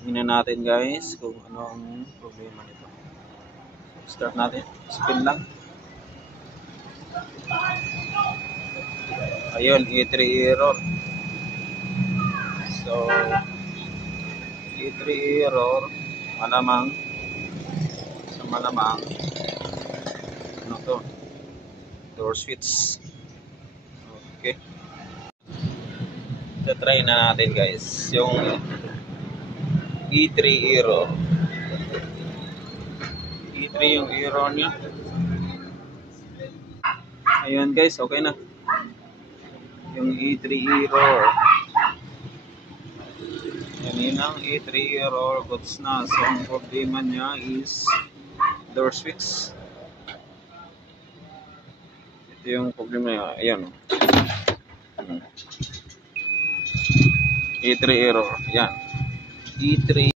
Tingnan natin guys kung ano ang problema nito. Start natin. Spin lang. Ayun, E3 error. So, E3 error. Malamang ano to? Door switch. Okay. Try na natin guys yung E3 error. E3 yung error niya. Ayun guys, okay na. Yung E3 error. Yan ang E3 error. Goods na. So ang problema niya is door switch. Ito yung problema niya. Ayan. E3 error. Yan. E3